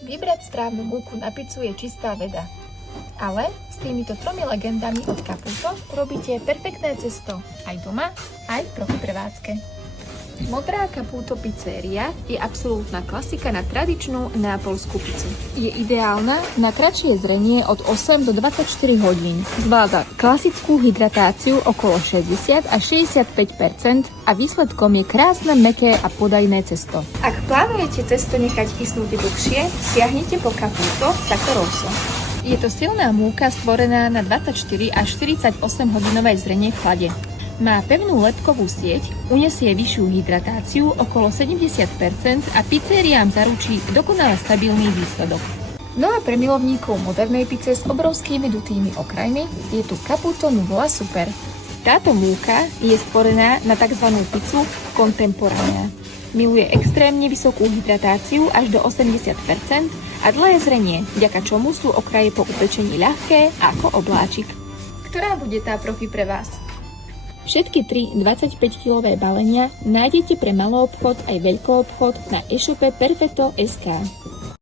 Vybrať správnu múku na pizzu je čistá veda. Ale s týmito 3 legendami od Caputo urobíte perfektné cesto aj doma, aj v profi prevádzke. Modrá Caputo pizzeria je absolútna klasika na tradičnú neapolskú pizzu. Je ideálna na kratšie zrenie od 8 do 24 hodín. Zvláda klasickú hydratáciu okolo 60 až 65% a výsledkom je krásne, mäkké a podajné cesto. Ak plánujete cesto nechať chysnúť dlhšie, siahnite po Caputo Sacco Rosso. Je to silná múka stvorená na 24 až 48 hodinové zrenie v chlade. Má pevnú lepkovú sieť, unesie vyššiu hydratáciu okolo 70% a pizzeriám zaručí dokonale stabilný výsledok. No a pre milovníkov modernej pizze s obrovskými dutými okrajmi je tu Caputo Nuvola Super. Táto múka je stvorená na tzv. Pizzu contemporanea. Miluje extrémne vysokú hydratáciu až do 80% a dlhé zrenie, vďaka čomu sú okraje po upečení ľahké ako obláčik. Ktorá bude tá profi pre vás? Všetky 3 25-kilové balenia nájdete pre maloobchod aj veľkoobchod na e-shope Perfetto.sk.